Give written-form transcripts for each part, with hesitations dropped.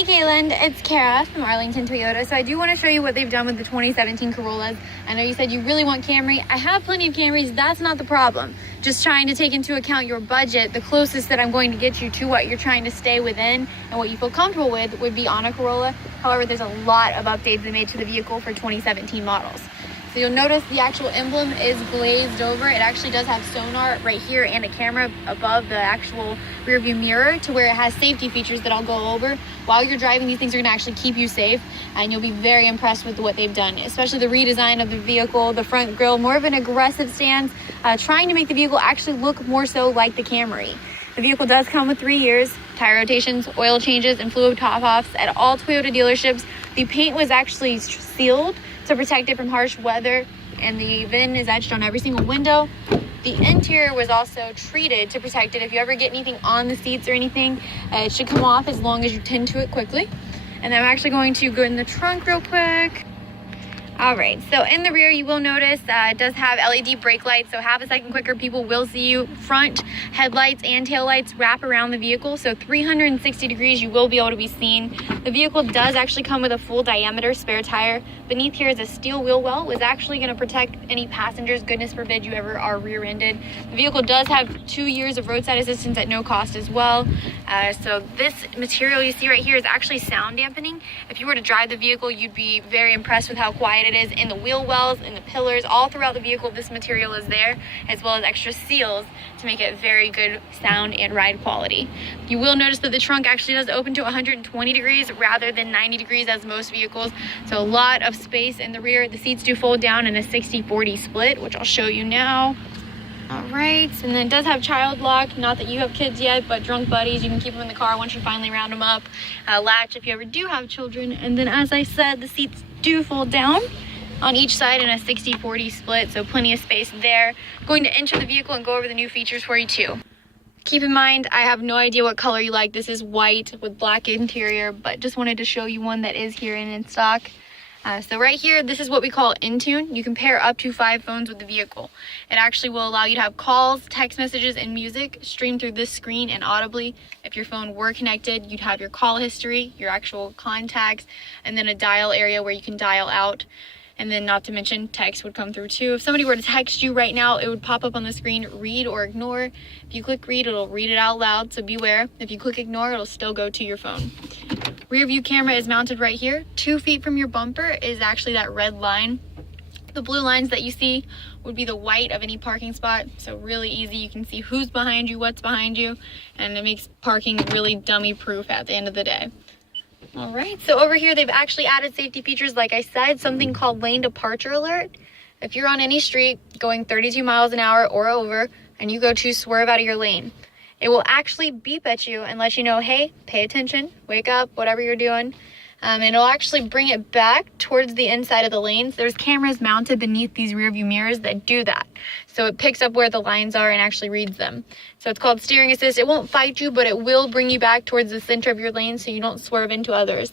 Hey Kaylin, it's Kara from Arlington Toyota. So I do want to show you what they've done with the 2017 Corollas. I know you said you really want Camry. I have plenty of Camrys, that's not the problem. Just trying to take into account your budget, the closest that I'm going to get you to what you're trying to stay within and what you feel comfortable with would be on a Corolla. However, there's a lot of updates they made to the vehicle for 2017 models. So you'll notice the actual emblem is glazed over. It actually does have sonar right here and a camera above the actual rear view mirror to where it has safety features that I'll go over. While you're driving, these things are gonna actually keep you safe and you'll be very impressed with what they've done, especially the redesign of the vehicle, the front grille, more of an aggressive stance, trying to make the vehicle actually look more so like the Camry. The vehicle does come with 3 years, tire rotations, oil changes, and fluid top-offs at all Toyota dealerships. The paint was actually sealed to protect it from harsh weather, and the VIN is etched on every single window. The interior was also treated to protect it. If you ever get anything on the seats or anything, it should come off as long as you tend to it quickly. And then I'm actually going to go in the trunk real quick. All right, so in the rear, you will notice it does have LED brake lights, so half a second quicker, people will see you. Front headlights and tail lights wrap around the vehicle, so 360 degrees you will be able to be seen. The vehicle does actually come with a full diameter spare tire. Beneath here is a steel wheel well, which is actually going to protect any passengers, goodness forbid you ever are rear-ended. The vehicle does have 2 years of roadside assistance at no cost as well. So this material you see right here is actually sound dampening. If you were to drive the vehicle, you'd be very impressed with how quiet it is. In the wheel wells, in the pillars, all throughout the vehicle, this material is there, as well as extra seals to make it very good sound and ride quality. You will notice that the trunk actually does open to 120 degrees rather than 90 degrees as most vehicles, so a lot of space in the rear. The seats do fold down in a 60-40 split, which I'll show you now. All right, and then it does have child lock. Not that you have kids yet, but drunk buddies, you can keep them in the car once you finally round them up. Latch if you ever do have children. And then, as I said, the seats do fold down on each side in a 60-40 split, so plenty of space there. I'm going to enter the vehicle and go over the new features for you too. Keep in mind, I have no idea what color you like. This is white with black interior, but just wanted to show you one that is here and in stock. So right here, this is what we call Intune. You can pair up to 5 phones with the vehicle. It actually will allow you to have calls, text messages, and music streamed through this screen and audibly. If your phone were connected, you'd have your call history, your actual contacts, and then a dial area where you can dial out. And then not to mention, text would come through too. If somebody were to text you right now, it would pop up on the screen, read or ignore. If you click read, it'll read it out loud, so beware. If you click ignore, it'll still go to your phone. Rear view camera is mounted right here. 2 feet from your bumper is actually that red line. The blue lines that you see would be the white of any parking spot, so really easy. You can see who's behind you, what's behind you, and it makes parking really dummy proof at the end of the day. All right, so over here, they've actually added safety features, like I said, something called lane departure alert. If you're on any street going 32 miles an hour or over, and you go to swerve out of your lane, it will actually beep at you and let you know, hey, pay attention, wake up, whatever you're doing. And it'll actually bring it back towards the inside of the lanes. There's cameras mounted beneath these rear view mirrors that do that. So it picks up where the lines are and actually reads them. So it's called steering assist. It won't fight you, but it will bring you back towards the center of your lane so you don't swerve into others.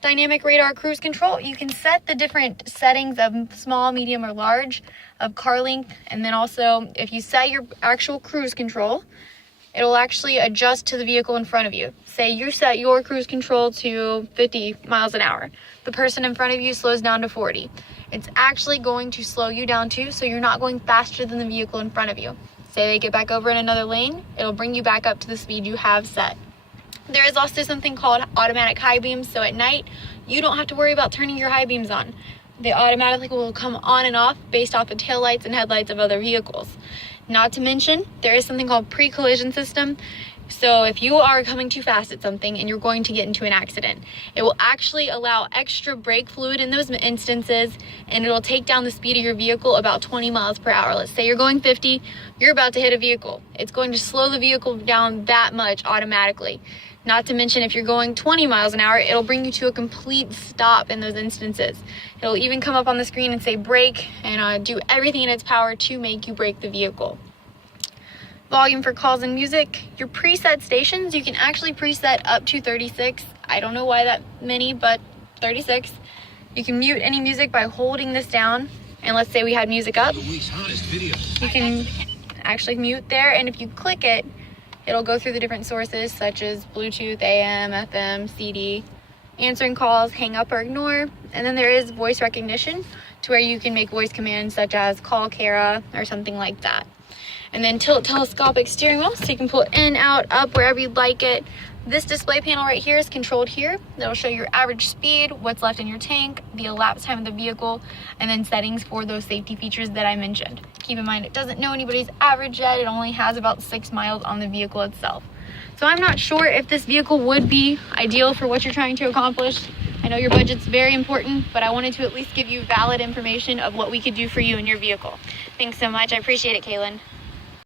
Dynamic radar cruise control. You can set the different settings of small, medium, or large, of car length. And then also, if you set your actual cruise control, it'll actually adjust to the vehicle in front of you. Say you set your cruise control to 50 miles an hour. The person in front of you slows down to 40. It's actually going to slow you down too, so you're not going faster than the vehicle in front of you. Say they get back over in another lane, it'll bring you back up to the speed you have set. There is also something called automatic high beams, so at night, you don't have to worry about turning your high beams on. They automatically will come on and off based off the taillights and headlights of other vehicles. Not to mention, there is something called pre-collision system. So if you are coming too fast at something and you're going to get into an accident, it will actually allow extra brake fluid in those instances, and it'll take down the speed of your vehicle about 20 miles per hour. Let's say you're going 50, you're about to hit a vehicle. It's going to slow the vehicle down that much automatically. Not to mention, if you're going 20 miles an hour, it'll bring you to a complete stop in those instances. It'll even come up on the screen and say brake and do everything in its power to make you brake the vehicle. Volume for calls and music. Your preset stations, you can actually preset up to 36. I don't know why that many, but 36. You can mute any music by holding this down. And let's say we had music up. You can actually mute there, and if you click it, It'll go through the different sources such as Bluetooth, AM, FM, CD, answering calls, hang up or ignore. And then there is voice recognition to where you can make voice commands such as call Kara or something like that. And then tilt telescopic steering wheel, so you can pull it in, out, up, wherever you'd like it. This display panel right here is controlled here. That'll show your average speed, what's left in your tank, the elapsed time of the vehicle, and then settings for those safety features that I mentioned. Keep in mind, it doesn't know anybody's average yet. It only has about 6 miles on the vehicle itself. So I'm not sure if this vehicle would be ideal for what you're trying to accomplish. I know your budget's very important, but I wanted to at least give you valid information of what we could do for you and your vehicle. Thanks so much. I appreciate it, Kaylin.